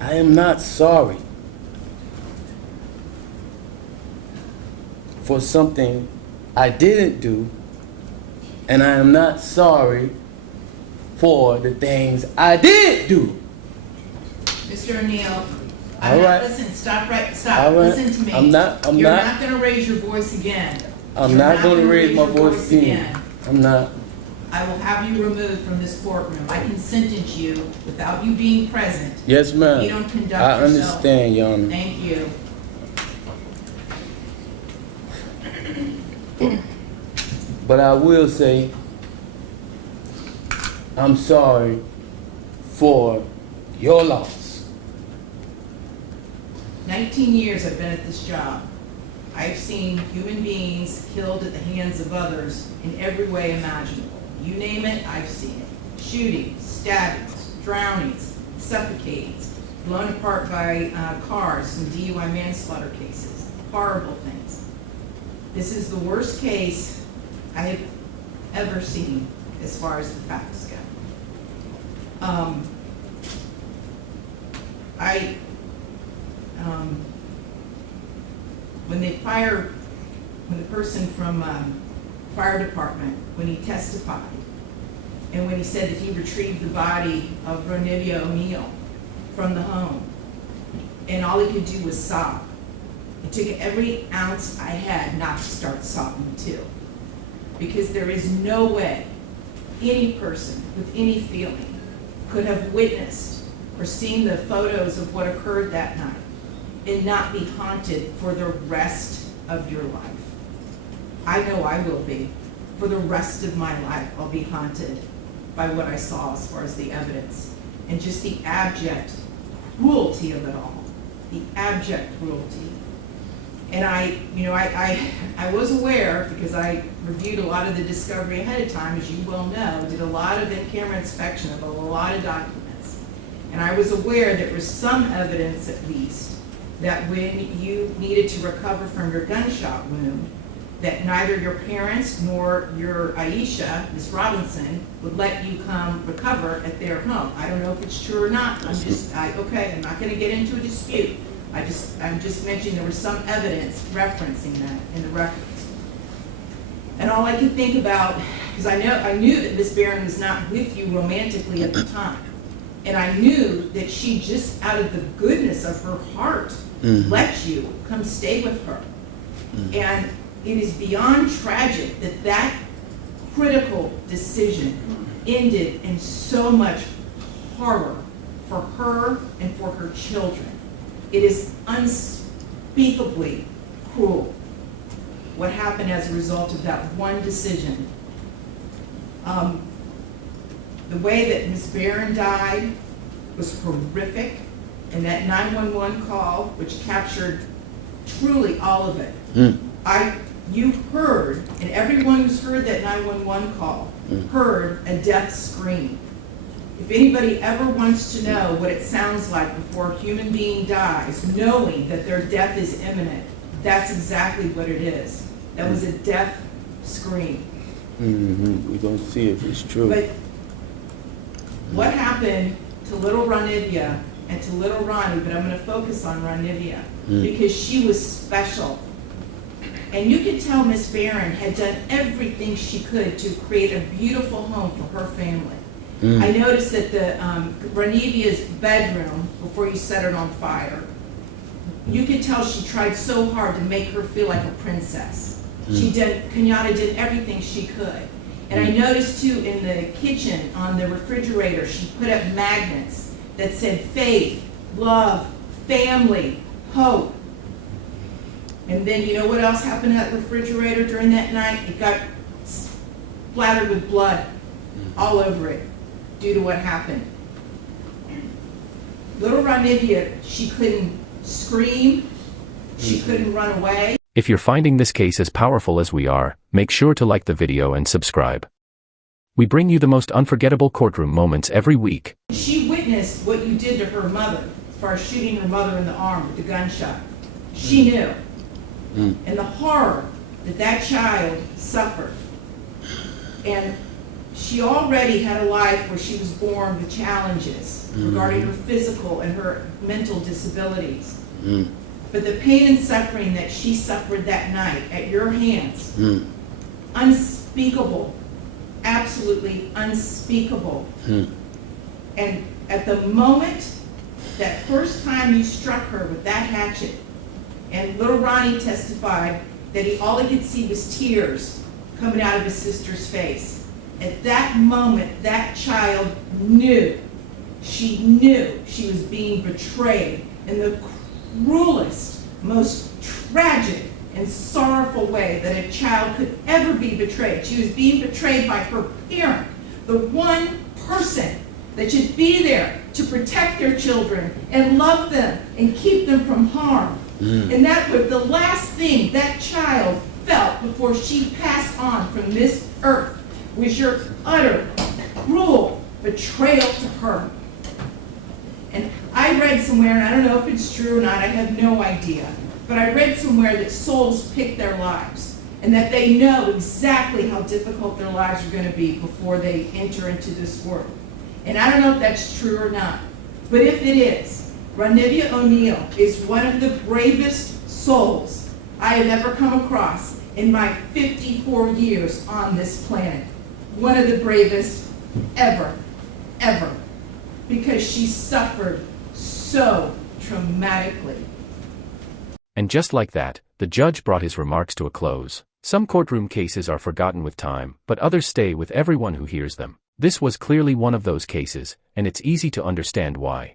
I am not sorry for something I didn't do, and I am not sorry for the things I did do. Mr. O'Neill, All right. listen, stop, All right. listen to me. I'm not You're not gonna raise your voice again. I'm not going to raise my voice again. I'm not. I will have you removed from this courtroom. I can sentence you without you being present. Yes, ma'am. You don't conduct I yourself. understand, Your Honor. Thank you. But I will say, I'm sorry for your loss. 19 years I've been at this job. I've seen human beings killed at the hands of others in every way imaginable. You name it, I've seen it. Shootings, stabbings, drownings, suffocatings, blown apart by cars in DUI manslaughter cases. Horrible things. This is the worst case I have ever seen as far as the facts go. When the person from fire department, when he testified, and when he said that he retrieved the body of Ronivia O'Neill from the home, and all he could do was sob. It took every ounce I had not to start sobbing too. Because there is no way any person with any feeling could have witnessed or seen the photos of what occurred that night and not be haunted for the rest of your life. I know I will be. For the rest of my life, I'll be haunted by what I saw as far as the evidence and just the abject cruelty of it all. The abject cruelty. And I was aware, because I reviewed a lot of the discovery ahead of time, as you well know, did a lot of in-camera inspection of a lot of documents. And I was aware there was some evidence, at least, that when you needed to recover from your gunshot wound, that neither your parents nor your Aisha, Ms. Robinson, would let you come recover at their home. I don't know if it's true or not. I'm not going to get into a dispute. I'm just mentioning there was some evidence referencing that in the records. And all I could think about, because I knew that Miss Barron was not with you romantically at the time. And I knew that she just out of the goodness of her heart let you come stay with her. And it is beyond tragic that that critical decision ended in so much horror for her and for her children. It is unspeakably cruel what happened as a result of that one decision. The way that Ms. Barron died was horrific, and that 911 call, which captured truly all of it. You heard, and everyone who's heard that 911 call heard a death scream. If anybody ever wants to know what it sounds like before a human being dies, knowing that their death is imminent, that's exactly what it is. That was a death scream. We're going to see if it's true. But what happened to little Ronivia and to little Ronnie, but I'm going to focus on Ronivia, because she was special. And you could tell Miss Barron had done everything she could to create a beautiful home for her family. I noticed that the Ronivia's bedroom, before you set it on fire, you could tell she tried so hard to make her feel like a princess. Kenyatta did everything she could. And I noticed too in the kitchen, on the refrigerator, she put up magnets that said faith, love, family, hope. And then you know what else happened to that refrigerator during that night? It got splattered with blood all over it due to what happened. Little Ronivia, she couldn't scream, she couldn't run away. If you're finding this case as powerful as we are, make sure to like the video and subscribe. We bring you the most unforgettable courtroom moments every week. She witnessed what you did to her mother, as far as shooting her mother in the arm with the gunshot. She knew. And the horror that that child suffered. And She already had a life where she was born with challenges regarding her physical and her mental disabilities. But the pain and suffering that she suffered that night at your hands, unspeakable, absolutely unspeakable. And at the moment, that first time you struck her with that hatchet, and little Ronnie testified that all he could see was tears coming out of his sister's face. At that moment, that child knew she was being betrayed in the cruelest, most tragic and sorrowful way that a child could ever be betrayed. She was being betrayed by her parent, the one person that should be there to protect their children and love them and keep them from harm. And that was the last thing that child felt before she passed on from this earth, was your utter, cruel betrayal to her. And I read somewhere, and I don't know if it's true or not, I have no idea, but I read somewhere that souls pick their lives, and that they know exactly how difficult their lives are going to be before they enter into this world. And I don't know if that's true or not, but if it is, Ronivia O'Neal is one of the bravest souls I have ever come across in my 54 years on this planet. One of the bravest ever, ever, because she suffered so traumatically. And just like that, the judge brought his remarks to a close. Some courtroom cases are forgotten with time, but others stay with everyone who hears them. This was clearly one of those cases, and it's easy to understand why.